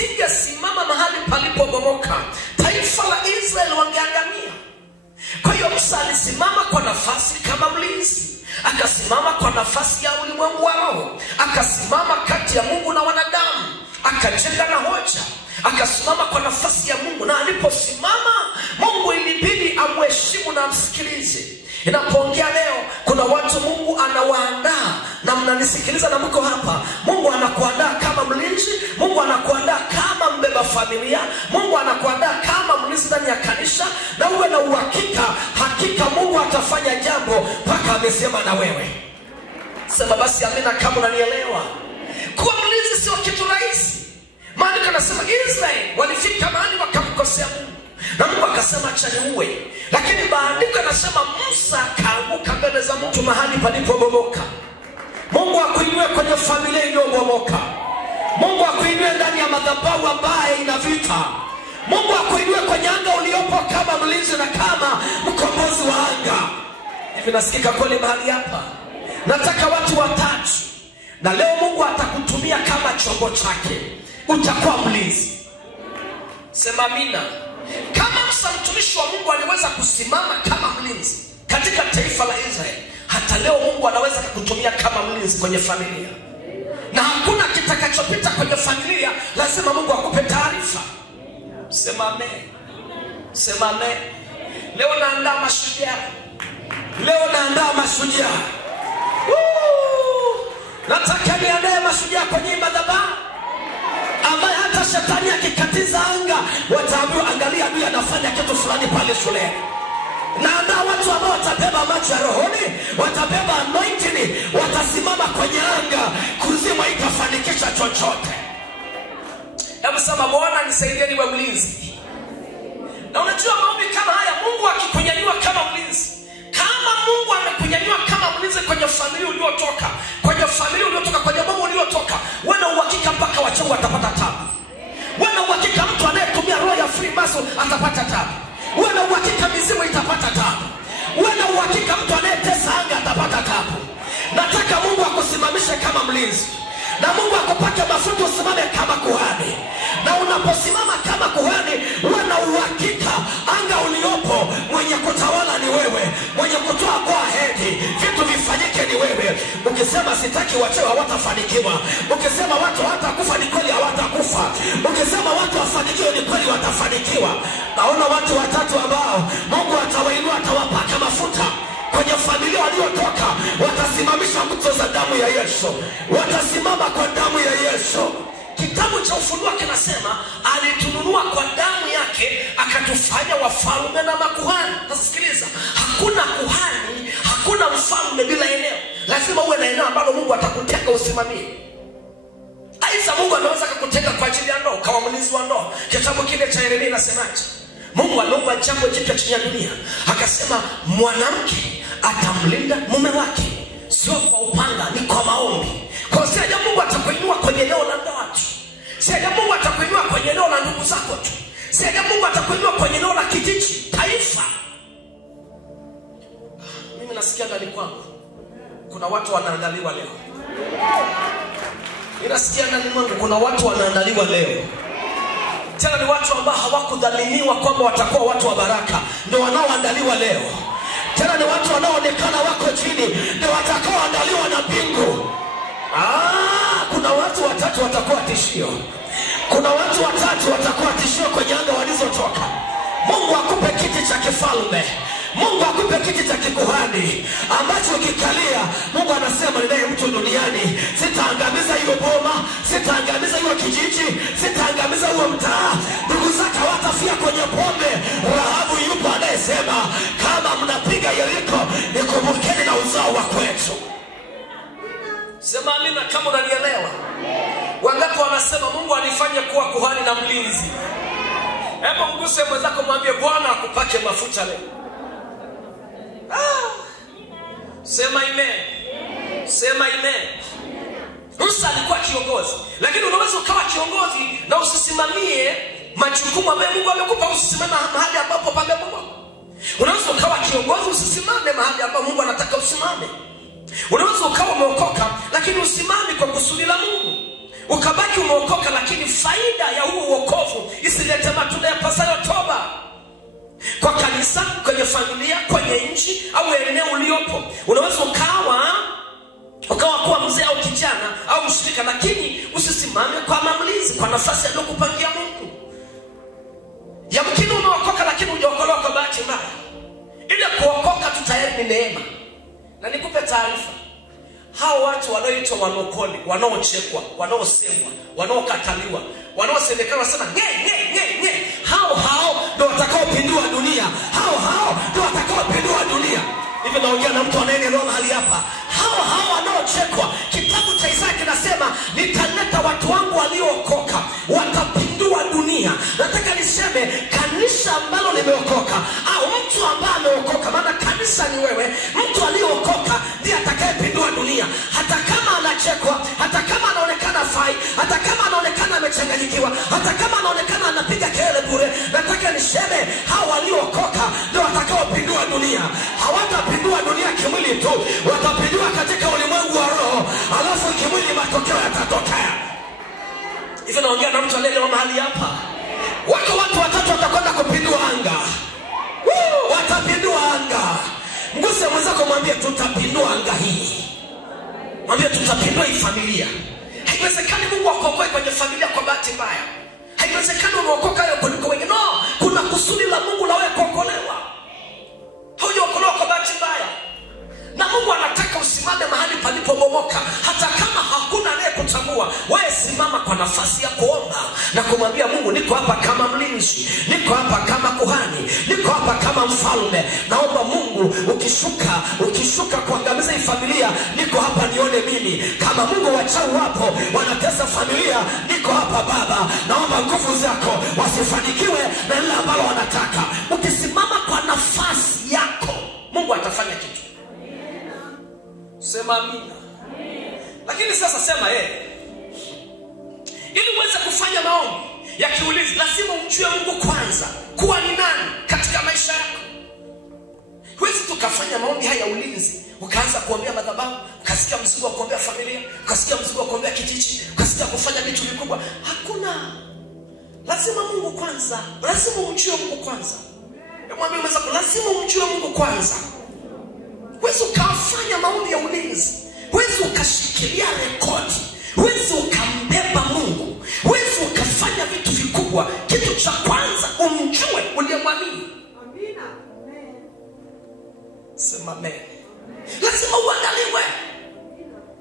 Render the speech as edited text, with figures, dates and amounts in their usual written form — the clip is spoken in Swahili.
wasingesimama mahali palipobomoka, taifa la Israeli wangeangamia. Kwa hiyo Musa alisimama kwa nafasi kama mlinzi, akasimama kwa nafasi ya ulimwengu wa roho, akasimama kati ya Mungu na wanadamu, akajenga na hoja, akasimama kwa nafasi ya Mungu. Na aliposimama, Mungu ilibidi amheshimu na amsikilize. Inapoongea leo, kuna watu Mungu anawaandaa, na mnanisikiliza na mko hapa. Mungu anakuandaa kama mlinzi, Mungu anakuandaa kama mbeba familia, Mungu anakuandaa kama mlinzi ndani ya kanisa, na uwe na uhakika, hakika Mungu atafanya jambo mpaka amesema na wewe. Sema basi amina kama unanielewa. Kuwa mlinzi sio kitu rahisi. Maandiko yanasema Israeli walifika mahali wakamkosea Mungu, na Mungu akasema acha niue. Lakini maandiko yanasema Musa akaanguka mbele za mtu mahali palipobomoka. Mungu akuinue kwenye familia iliyobomoka. Mungu akuinue ndani ya madhabahu ambaye ina vita. Mungu akuinue kwenye anga uliopo kama mlinzi na kama mkombozi wa anga. Hivi nasikika kweli mahali hapa? Nataka watu watatu, na leo Mungu atakutumia kama chombo chake. Utakuwa mlinzi. Sema amina. Kama Musa mtumishi wa Mungu aliweza kusimama kama mlinzi katika taifa la Israeli, hata leo Mungu anaweza kukutumia kama mlinzi kwenye familia. Na hakuna kitakachopita kwenye familia, lazima Mungu akupe taarifa. Sema amen. Sema amen. Leo naandaa mashujaa. Leo naandaa mashujaa. Nataka niandae mashujaa kwenye madhabahu, ambaye hata shetani akikatiza anga wataambiwa angalia adui anafanya kitu fulani pale shuleni. Naandaa watu ambao watabeba macho ya rohoni, watabeba anointing, watasimama kwenye anga, kuzimu itafanikisha chochote. Hebu sema Bwana nisaidie niwe mlinzi. Na unajua maombi kama haya, Mungu akikunyanyua kama mlinzi, kama Mungu amekunyanyua kama mlinzi kwenye familia uliotoka, kwenye familia uliotoka, kwenye mambo uliotoka, wewe na uhakika mpaka wachungu watapata tabu. Wewe na uhakika mtu anayetumia roho ya free mason atapata tabu. Wewe na uhakika mizimu itapata tabu. Wewe na uhakika mtu anayetesa anga atapata tabu. Nataka Mungu akusimamishe kama mlinzi, na Mungu akupake mafuta usimame kama kuhani. Na unaposimama kama kuhani, wewe na uhakika anga uliopo mwenye kutawala ni wewe, mwenye kutoa go ahead vitu vifanyike ni wewe. Ukisema sitaki wachewa hawatafanikiwa, ukisema watu hawatakufa ni kweli hawatakufa, ukisema watu wafanikiwe ni kweli watafanikiwa. Naona watu watatu ambao Mungu atawainua, atawapaka mafuta kwenye familia waliotoka, watasimamisha nguzo za damu ya Yesu, watasimama kwa damu ya Yesu. Kitabu cha Ufunuo kinasema alitununua kwa damu yake, akatufanya wafalme na makuhani. Nasikiliza, hakuna kuhani, hakuna mfalme bila eneo. Lazima uwe na eneo ambalo Mungu atakuteka usimamie. Aidha Mungu anaweza kukutenga kwa ajili ya ndoa, kama mlinzi wa ndoa. Kitabu kile cha Yeremia inasemaje? Mungu aliumba jambo jipya chini ya dunia, akasema mwanamke atamlinda mume wake, sio kwa upanga, ni kwa maombi. Kwa sababu Mungu atakuinua kwenye eneo la ndoa tu. Sio Mungu atakuinua kwenye eneo la ndugu zako tu. Sio Mungu atakuinua kwenye eneo la kijiji, taifa. Mimi nasikia ndani kwangu kuna watu wanaandaliwa leo. Ninasikia ndani kwangu kuna watu wanaandaliwa leo. Tena ni watu ambao hawakudhaminiwa kwamba watakuwa watu wa baraka, ndio wanaoandaliwa leo. Tena ni watu wanaoonekana wako chini, ndio watakaoandaliwa na mbingu. Kuna watu watatu watakuwa tishio. Kuna watu watatu watakuwa tishio kwenye anga walizotoka. Mungu akupe kiti cha kifalme, Mungu akupe kiti cha kikuhani ambacho ukikalia, Mungu anasema ninaye mtu duniani, sitaangamiza hiyo boma, sitaangamiza hiyo kijiji, sitaangamiza huo mtaa. Ndugu zake watafia kwenye pombe. Rahabu yupo anayesema kama mnapiga Yeriko, nikumbukeni na uzao wa kwetu. Sema amina kama unanielewa. Wangapi wanasema Mungu alifanya kuwa kuhani na mlinzi? Hebu mguse mwenzako, mwambie Bwana akupake mafuta leo. Sema amen. Sema amen. Musa alikuwa kiongozi, lakini unaweza ukawa kiongozi na usisimamie majukumu ambayo Mungu amekupa. Usisimame mahali ambapo pamebomoka. Unaweza ukawa kiongozi usisimame mahali ambapo Mungu anataka usimame. Unaweza ukawa umeokoka lakini usimame kwa kusudi la Mungu. Ukabaki umeokoka lakini Lakini faida ya huo wokovu isilete matunda yapasayo toba. Kwa kanisa, kwenye familia, kwenye nchi au eneo uliopo. Unaweza ukawa kuwa mzee au kijana au mshirika, lakini usisimame kwa mamlizi, kwa nafasi aliyokupangia Mungu. Yamkini umeokoka lakini hujaokolewa kwa bahati mbaya. Ile kuokoka tu tayari ni neema. Na nikupe taarifa, hao watu wanaoitwa walokole, wanaochekwa, wanaosemwa, wanaokataliwa, wanaosemekana sana nye, hao ndio watakaopindua dunia. Hao ndio watakaopindua dunia. Hivi naongea na mtu anayeelewa mahali hapa. Hao wanaochekwa, kitabu cha Isaya kinasema nitaleta watu wangu waliookoka, watapindua dunia. Nataka niseme kanisa ambalo limeokoka au mtu ambaye ameokoka, maana kanisa ni wewe. Mtu aliyeokoka ndiye atakayepindua dunia. Hata kama anachekwa, hata kama anaonekana fai, hata kama anaonekana amechanganyikiwa, hata kama anaonekana anapiga kelele bure, nataka niseme hao waliookoka ndio watakaopindua dunia. Hawatapindua dunia kimwili tu, watapindua katika ulimwengu wa roho, alafu kimwili matokeo yatatokea. Hivi naongea na mtu anaelewa mahali hapa. Wako watu watatu watakwenda kupindua anga. Watapindua anga. Mguse mwenzako, mwambie tutapindua anga hii. Mwambie tutapindua hii familia. Haiwezekani Mungu akuokoe kwenye familia kwa bahati mbaya. Haiwezekani umeokoka hiyo kuliko wengine. No, kuna kusudi la Mungu la wewe kuokolewa. Haujaokolewa kwa bahati mbaya. Na Mungu anataka usimame mahali palipobomoka. Hata kama hakuna anayekutambua, wewe simama kwa nafasi ya kuomba na kumwambia Mungu, niko hapa kama mlinzi, niko hapa kama kuhani, niko hapa kama mfalme. Naomba Mungu ukishuka kuangamiza hii familia, niko hapa nione mimi. Kama Mungu wachao wapo wanatesa familia, niko hapa Baba. Naomba nguvu zako wasifanikiwe na lile ambalo wanataka. Ukisimama kwa nafasi yako, Mungu atafanya kitu. Sema amina. Lakini sasa sema ili uweze kufanya maombi ya kiulizi, lazima umjue Mungu kwanza kuwa ni nani katika maisha yako. Huwezi tukafanya maombi haya ya ulinzi ukaanza kuombea madhabahu, ukasikia mzigo wa kuombea familia, ukasikia mzigo wa kuombea kijiji, ukasikia kufanya vitu vikubwa. Hakuna. Lazima Mungu kwanza. Lazima umjue Mungu kwanza. Mwambie mwenzako, lazima umjue Mungu kwanza. Huwezi ukafanya maombi ya ulinzi, huwezi ukashikilia rekodi, huwezi ukambeba Mungu, huwezi ukafanya vitu vikubwa. Kitu cha kwanza umjue uliyemwamini. Amina. Sema amen. Lazima uangaliwe.